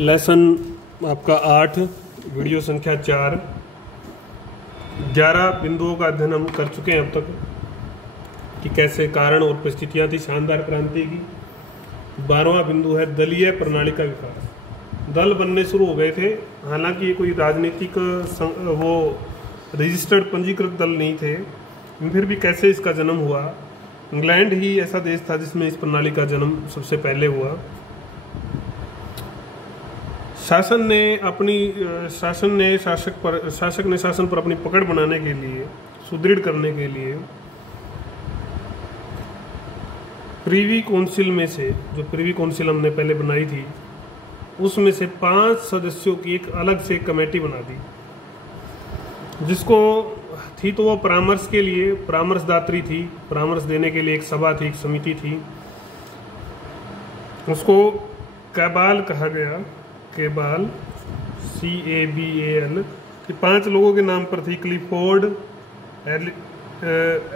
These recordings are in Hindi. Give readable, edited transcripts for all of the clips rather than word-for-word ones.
लेसन आपका 8 वीडियो संख्या 4 11 बिंदुओं का अध्ययन हम कर चुके हैं अब तक कि कैसे कारण और परिस्थितियां थी शानदार क्रांति की। 12वां बिंदु है दलीय प्रणाली का विकास। दल बनने शुरू हो गए थे, हालांकि ये कोई राजनीतिक वो रजिस्टर्ड पंजीकृत दल नहीं थे, फिर भी कैसे इसका जन्म हुआ। इंग्लैंड ही ऐसा देश था जिसमें इस प्रणाली का जन्म सबसे पहले हुआ। शासक ने शासन पर अपनी पकड़ बनाने के लिए, सुदृढ़ करने के लिए प्रीवी काउंसिल में से, जो प्रीवी काउंसिल हमने पहले बनाई थी, उसमें से 5 सदस्यों की एक अलग से कमेटी बना दी, जिसको थी तो वो परामर्श के लिए परामर्शदात्री थी, परामर्श देने के लिए एक सभा थी, एक समिति थी। उसको कैबाल कहा गया, केबाल CABAL। 5 लोगों के नाम पर थी, क्लिफोर्ड,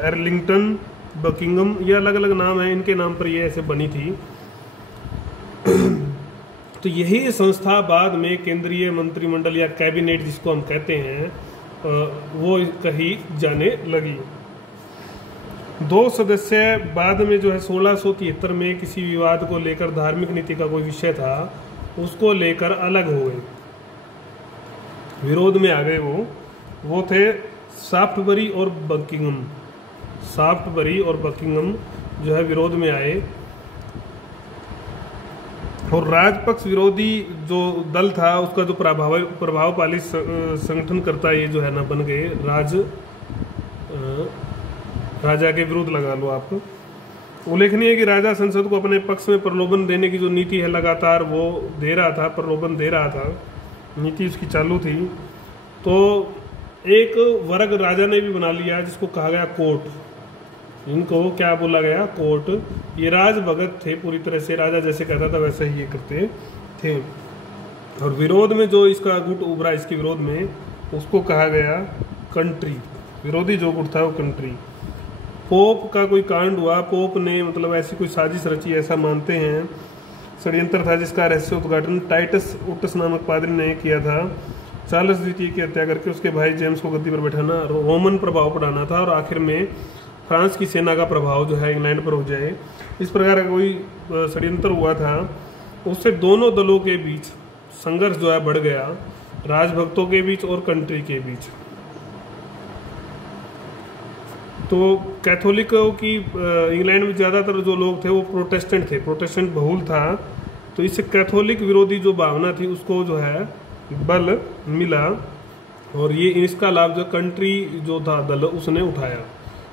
एर्लिंगटन, बकिंगम, ये अलग अलग नाम है, इनके नाम पर ये ऐसे बनी थी। तो यही संस्था बाद में केंद्रीय मंत्रिमंडल या कैबिनेट जिसको हम कहते हैं वो कही जाने लगी। 2 सदस्य बाद में जो है 1673 में किसी विवाद को लेकर, धार्मिक नीति का कोई विषय था उसको लेकर अलग हो गए, विरोध में आ गए। वो थे शाफ्टसबरी और बकिंगम। शाफ्टसबरी और बकिंगम जो है विरोध में आए, और राजपक्ष विरोधी जो दल था उसका जो प्रभावशाली संगठन करता ये जो है ना बन गए राजा के विरुद्ध लगा लो आप। उल्लेखनीय है कि राजा संसद को अपने पक्ष में प्रलोभन देने की जो नीति है लगातार वो दे रहा था, प्रलोभन दे रहा था, नीति उसकी चालू थी। तो एक वर्ग राजा ने भी बना लिया जिसको कहा गया कोर्ट। इनको क्या बोला गया? कोर्ट। ये राजभगत थे, पूरी तरह से राजा जैसे कहता था वैसे ही ये करते थे। और विरोध में जो इसका गुट उभरा, इसके विरोध में, उसको कहा गया कंट्री। विरोधी जो गुट था वो कंट्री। पोप का कोई कांड हुआ, पोप ने मतलब ऐसी कोई साजिश रची, ऐसा मानते हैं, षड्यंत्र था जिसका रहस्य उद्घाटन टाइटस ओटस नामक पादरी ने किया था। चार्ल्स द्वितीय की हत्या करके उसके भाई जेम्स को गद्दी पर बैठाना, रोमन प्रभाव पड़ाना था, और आखिर में फ्रांस की सेना का प्रभाव जो है इंग्लैंड पर हो जाए, इस प्रकार का कोई षड्यंत्र हुआ था। उससे दोनों दलों के बीच संघर्ष जो है बढ़ गया, राजभक्तों के बीच और कंट्री के बीच। तो कैथोलिकों की इंग्लैंड में ज़्यादातर जो लोग थे वो प्रोटेस्टेंट थे, प्रोटेस्टेंट बहुल था। तो इससे कैथोलिक विरोधी जो भावना थी उसको जो है बल मिला, और ये इसका लाभ जो कंट्री जो था दल उसने उठाया।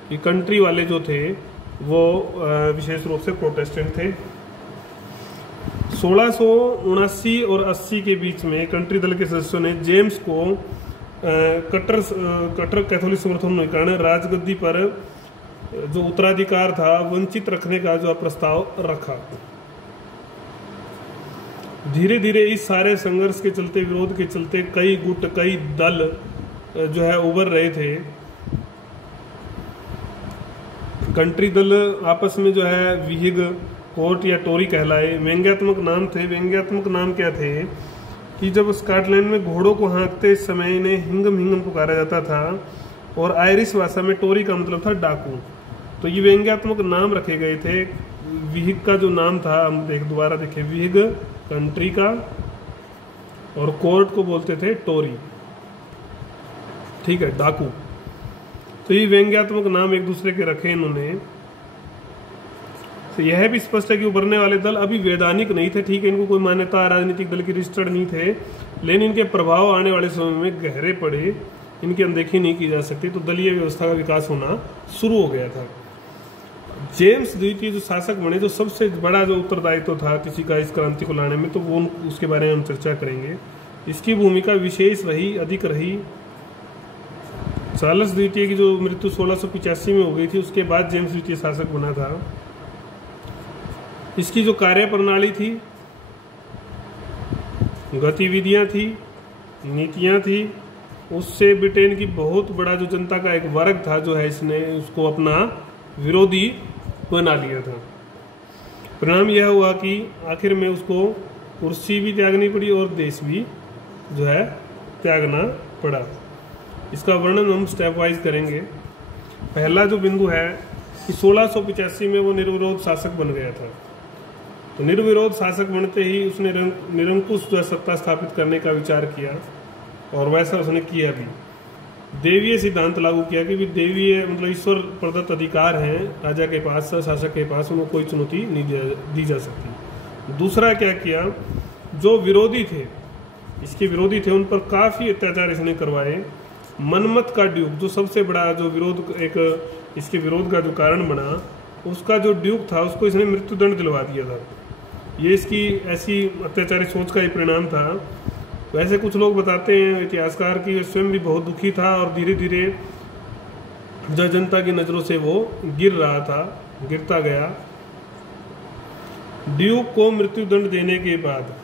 कि कंट्री वाले जो थे वो विशेष रूप से प्रोटेस्टेंट थे। 1679 और 80 के बीच में कंट्री दल के सदस्यों ने जेम्स को कट्टर कैथोलिक समर्थन होने के कारण राजगद्दी पर जो उत्तराधिकार था वंचित रखने का जो प्रस्ताव रखा। धीरे धीरे इस सारे संघर्ष के चलते, विरोध के चलते कई गुट, कई दल जो है उभर रहे थे। कंट्री दल आपस में जो है विहिग, कोर्ट या टोरी कहलाए। व्यंग्यात्मक नाम थे। व्यंग्यात्मक नाम क्या थे कि जब स्कॉटलैंड में घोड़ों को हाँकते समय इन्हें हिंगम हिंगम पुकारा जाता था, और आयरिश भाषा में टोरी का मतलब था डाकू। तो ये व्यंग्यात्मक नाम रखे गए थे। विहिग का जो नाम था, हम दोबारा देखें, विहिग कंट्री का, और कोर्ट को बोलते थे टोरी, ठीक है, डाकू। तो ये व्यंग्यात्मक नाम एक दूसरे के रखे इन्होंने। तो यह भी स्पष्ट है कि उभरने वाले दल अभी वैधानिक नहीं थे, ठीक है, इनको कोई मान्यता राजनीतिक दल की रजिस्टर्ड नहीं थे, लेकिन इनके प्रभाव आने वाले समय में गहरे पड़े, इनकी अनदेखी नहीं की जा सकती। तो दलीय व्यवस्था का विकास होना शुरू हो गया था। जेम्स द्वितीय जो शासक बने, जो सबसे बड़ा जो उत्तरदायित्व था किसी का इस क्रांति को लाने में, तो वो उसके बारे में हम चर्चा करेंगे। इसकी भूमिका विशेष रही, अधिक रही। चार्ल्स द्वितीय की जो मृत्यु 1685 में हो गई थी, उसके बाद जेम्स द्वितीय शासक बना था। इसकी जो कार्य प्रणाली थी, गतिविधियां थी, नीतियां थी, उससे ब्रिटेन की बहुत बड़ा जो जनता का एक वर्ग था जो है, इसने उसको अपना विरोधी बना लिया था। परिणाम यह हुआ कि आखिर में उसको कुर्सी भी त्यागनी पड़ी और देश भी जो है त्यागना पड़ा। इसका वर्णन हम स्टेप वाइज करेंगे। पहला जो बिंदु है कि 1685 में वो निर्विरोध शासक बन गया था। तो निर्विरोध शासक बनते ही उसने निरंकुश जो है सत्ता स्थापित करने का विचार किया, और वैसा उसने किया भी। देवीय सिद्धांत लागू किया कि भी देवीय मतलब ईश्वर प्रदत्त अधिकार हैं राजा के पास, शासक के पास, उनको कोई चुनौती नहीं दी जा सकती। दूसरा क्या किया, जो विरोधी थे, इसके विरोधी थे, उन पर काफ़ी अत्याचार इसने करवाए। मनमत का ड्यूक, जो सबसे बड़ा जो विरोध एक इसके विरोध का जो कारण बना, उसका जो ड्यूक था उसको इसने मृत्युदंड दिलवा दिया था। ये इसकी ऐसी अत्याचारी सोच का ही परिणाम था। वैसे कुछ लोग बताते हैं इतिहासकार कि स्वयं भी बहुत दुखी था और धीरे धीरे जो जनता की नज़रों से वो गिर रहा था, गिरता गया। ड्यूक को मृत्युदंड देने के बाद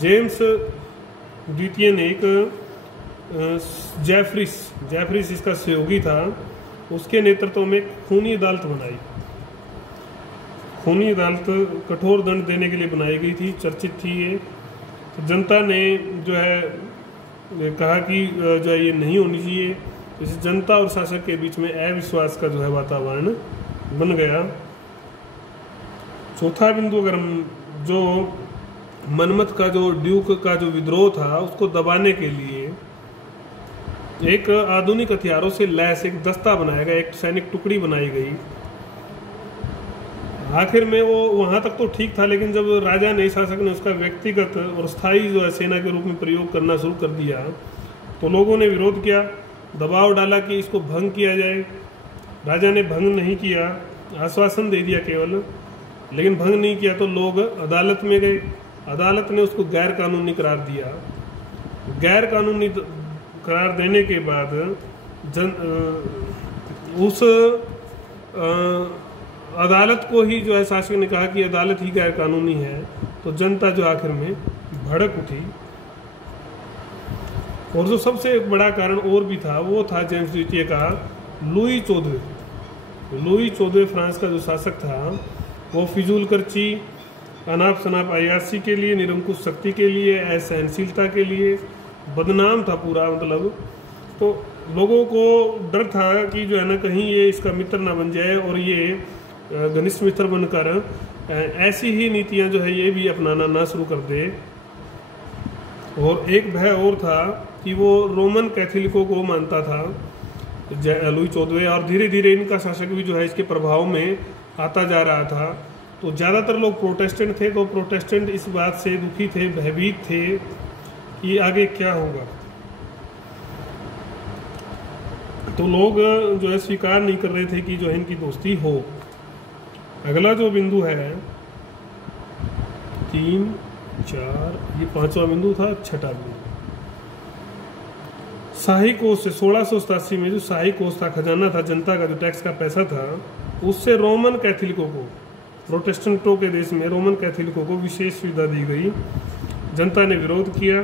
जेम्स द्वितीय ने एक जैफरिस इसका सहयोगी था, उसके नेतृत्व में खूनी अदालत बनाई। खूनी अदालत कठोर दंड देने के लिए बनाई गई थी, चर्चित थी ये। तो जनता ने जो है कहा कि जो है ये नहीं होनी चाहिए। इस जनता और शासक के बीच में अविश्वास का जो है वातावरण बन गया। चौथा बिंदु, अगर हम जो मनमत का जो ड्यूक का जो विद्रोह था उसको दबाने के लिए एक आधुनिक हथियारों से लैस एक दस्ता बनाया गया, एक सैनिक टुकड़ी बनाई गई। आखिर में वो वहां तक तो ठीक था, लेकिन जब राजा ने, शासक ने उसका व्यक्तिगत और स्थायी जो है सेना के रूप में प्रयोग करना शुरू कर दिया, तो लोगों ने विरोध किया, दबाव डाला कि इसको भंग किया जाए। राजा ने भंग नहीं किया, आश्वासन दे दिया केवल, लेकिन भंग नहीं किया। तो लोग अदालत में गए, अदालत ने उसको गैर कानूनी करार दिया। गैर कानूनी करार देने के बाद उस अदालत को ही जो है शासक ने कहा कि अदालत ही गैर कानूनी है। तो जनता जो आखिर में भड़क उठी। और जो सबसे बड़ा कारण और भी था, वो था जेम्स द्वितीय का लुई चौदहवें फ्रांस का जो शासक था, वो फिजूल खर्ची, अनाप शनाप अय्याशी के लिए, निरंकुश शक्ति के लिए, असहनशीलता के लिए बदनाम था पूरा। मतलब तो लोगों को डर था कि जो है ना कहीं ये इसका मित्र ना बन जाए और ये घनिष्ठ मित्र बनकर ऐसी ही नीतियां जो है ये भी अपनाना ना शुरू कर दे। और एक भय और था कि वो रोमन कैथोलिकों को मानता था लुई चौदहवें, और धीरे धीरे इनका शासक भी जो है इसके प्रभाव में आता जा रहा था। तो ज़्यादातर लोग प्रोटेस्टेंट थे, तो प्रोटेस्टेंट इस बात से दुखी थे, भयभीत थे कि आगे क्या होगा। तो लोग जो है स्वीकार नहीं कर रहे थे कि जो है इनकी दोस्ती हो। अगला जो बिंदु है 3, 4, ये 5वां बिंदु था। छठा बिंदु शाही कोष से 1687 में जो शाही कोष था, खजाना था, जनता का जो टैक्स का पैसा था, उससे रोमन कैथोलिकों को, प्रोटेस्टेंटों के देश में रोमन कैथोलिकों को विशेष सुविधा दी गई। जनता ने विरोध किया।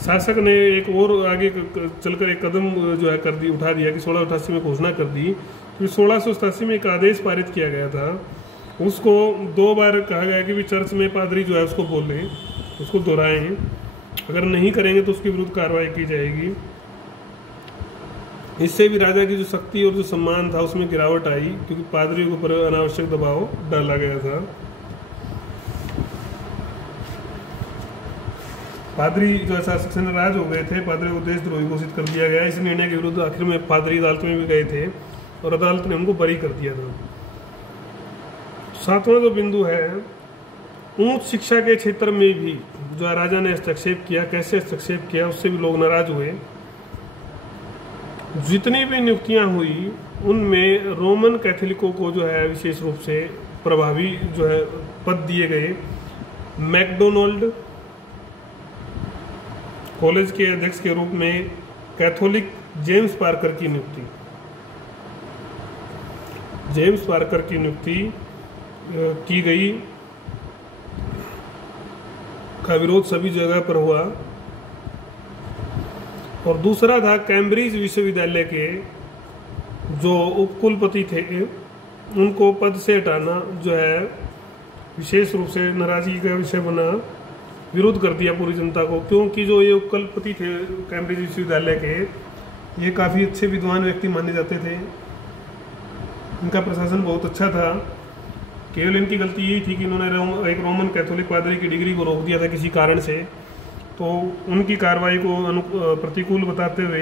शासक ने एक और आगे चलकर एक कदम जो है उठा दिया कि 1688 में घोषणा कर दी कि 1687 में एक आदेश पारित किया गया था। उसको 2 बार कहा गया कि भी चर्च में पादरी जो है उसको बोलें, उसको दोहराएं, अगर नहीं करेंगे तो उसके विरुद्ध कार्रवाई की जाएगी। इससे भी राजा की जो शक्ति और जो सम्मान था उसमें गिरावट आई, क्योंकि पादरियों के ऊपर अनावश्यक दबाव डाला गया था। पादरी जो है शासक से नाराज हो गए थे, पादरी को देशद्रोही घोषित कर दिया गया। इस निर्णय के विरुद्ध आखिर में पादरी अदालत में भी गए थे और अदालत ने उनको बरी कर दिया था। 7वां जो बिंदु है, उच्च शिक्षा के क्षेत्र में भी जो राजा ने हस्तक्षेप किया। कैसे हस्तक्षेप किया, उससे भी लोग नाराज हुए। जितनी भी नियुक्तियां हुई उनमें रोमन कैथोलिकों को जो है विशेष रूप से प्रभावी जो है पद दिए गए। मैकडोनाल्ड कॉलेज के अध्यक्ष के रूप में कैथोलिक जेम्स पार्कर की नियुक्ति, की गई, का विरोध सभी जगह पर हुआ। और दूसरा था कैम्ब्रिज विश्वविद्यालय के जो उपकुलपति थे, उनको पद से हटाना जो है विशेष रूप से नाराजगी का विषय बना, विरोध कर दिया पूरी जनता को। क्योंकि जो ये कुलपति थे कैम्ब्रिज विश्वविद्यालय के, ये काफ़ी अच्छे विद्वान व्यक्ति माने जाते थे, इनका प्रशासन बहुत अच्छा था। केवल इनकी गलती यही थी कि इन्होंने एक रोमन कैथोलिक पादरी की डिग्री को रोक दिया था किसी कारण से, तो उनकी कार्रवाई को प्रतिकूल बताते हुए,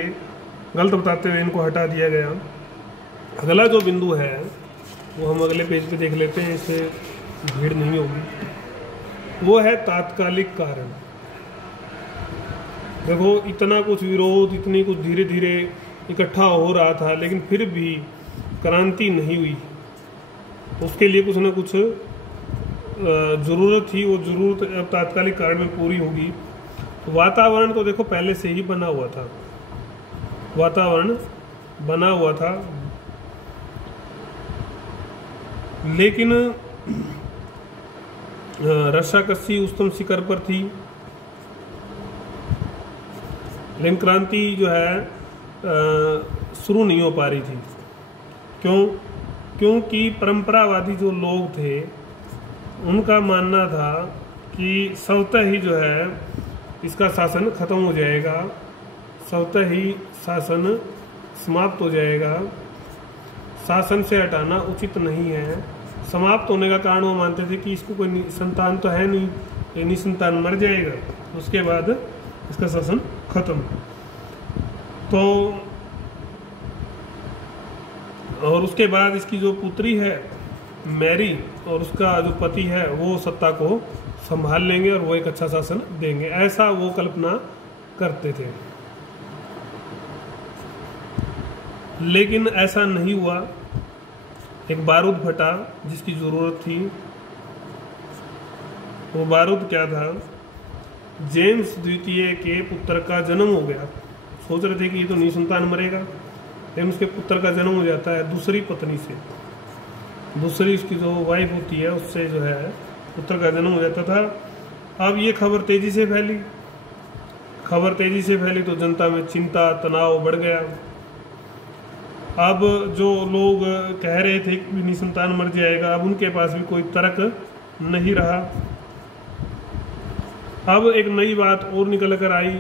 गलत बताते हुए इनको हटा दिया गया। अगला जो बिंदु है वो हम अगले पेज पे देख लेते हैं, इससे भीड़ नहीं होगी। वो है तात्कालिक कारण। देखो इतना कुछ विरोध, इतनी कुछ धीरे धीरे इकट्ठा हो रहा था, लेकिन फिर भी क्रांति नहीं हुई। उसके लिए कुछ ना कुछ ज़रूरत थी, वो ज़रूरत अब तात्कालिक कारण में पूरी होगी। वातावरण तो देखो पहले से ही बना हुआ था, वातावरण बना हुआ था, लेकिन रस्साकसी उच्चतम शिखर पर थी। लेकिन क्रांति जो है शुरू नहीं हो पा रही थी। क्यों? क्योंकि परंपरावादी जो लोग थे उनका मानना था कि स्वतः ही जो है इसका शासन खत्म हो जाएगा, स्वतः ही शासन समाप्त हो जाएगा, शासन से हटाना उचित नहीं है। समाप्त होने का कारण वो मानते थे कि इसको कोई संतान तो है नहीं, ये निसंतान मर जाएगा, उसके बाद इसका शासन खत्म। तो और उसके बाद इसकी जो पुत्री है मैरी और उसका जो पति है वो सत्ता को संभाल लेंगे और वो एक अच्छा शासन देंगे, ऐसा वो कल्पना करते थे। लेकिन ऐसा नहीं हुआ। एक बारूद फटा जिसकी जरूरत थी। वो बारूद क्या था? जेम्स द्वितीय के पुत्र का जन्म हो गया। सोच रहे थे कि ये तो निसंतान मरेगा, लेकिन उसके पुत्र का जन्म हो जाता है दूसरी पत्नी से, दूसरी उसकी जो वाइफ होती है उससे जो है पुत्र का जन्म हो जाता था। अब ये खबर तेजी से फैली, खबर तेजी से फैली तो जनता में चिंता तनाव बढ़ गया। अब जो लोग कह रहे थे कि निसंतान मर जाएगा, अब उनके पास भी कोई तर्क नहीं रहा। अब एक नई बात और निकल कर आई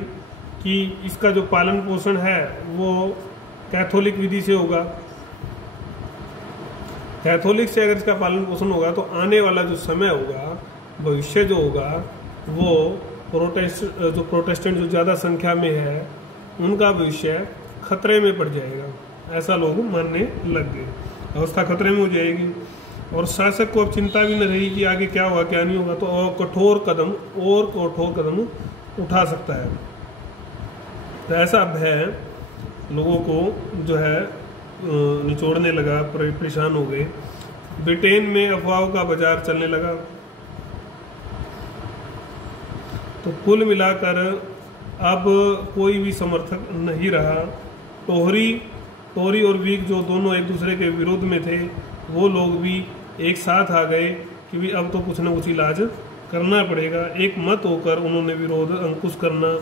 कि इसका जो पालन पोषण है वो कैथोलिक विधि से होगा। कैथोलिक से अगर इसका पालन पोषण होगा तो आने वाला जो समय होगा, भविष्य जो होगा, वो प्रोटेस्टेंट जो ज़्यादा संख्या में है उनका भविष्य खतरे में पड़ जाएगा, ऐसा लोग मानने लग गए। अवस्था खतरे में हो जाएगी और शासक को अब चिंता भी न रही कि आगे क्या होगा क्या नहीं होगा, तो और कठोर कदम उठा सकता है। तो ऐसा भय लोगों को जो है निचोड़ने लगा, परेशान हो गए। ब्रिटेन में अफवाहों का बाजार चलने लगा। तो कुल मिलाकर अब कोई भी समर्थक नहीं रहा। टोरी और व्हिग जो दोनों एक दूसरे के विरोध में थे, वो लोग भी एक साथ आ गए कि भी अब तो कुछ न कुछ इलाज करना पड़ेगा। एक मत होकर उन्होंने विरोध अंकुश करना,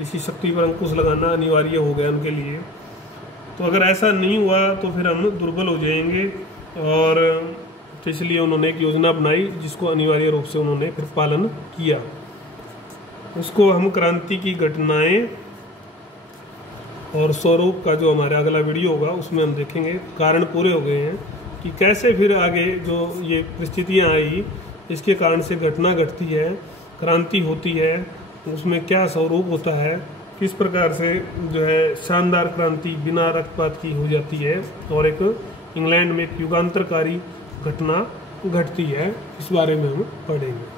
इसी शक्ति पर अंकुश लगाना अनिवार्य हो गया उनके लिए। तो अगर ऐसा नहीं हुआ तो फिर हम दुर्बल हो जाएंगे, और तो इसलिए उन्होंने एक योजना बनाई जिसको अनिवार्य रूप से उन्होंने फिर पालन किया। उसको हम क्रांति की घटनाएं और स्वरूप का जो हमारा अगला वीडियो होगा उसमें हम देखेंगे। कारण पूरे हो गए हैं कि कैसे फिर आगे जो ये परिस्थितियाँ आई, इसके कारण से घटना घटती है, क्रांति होती है, उसमें क्या स्वरूप होता है, किस प्रकार से जो है शानदार क्रांति बिना रक्तपात की हो जाती है और एक इंग्लैंड में एक युगांतरकारी घटना घटती है, इस बारे में हम पढ़ेंगे।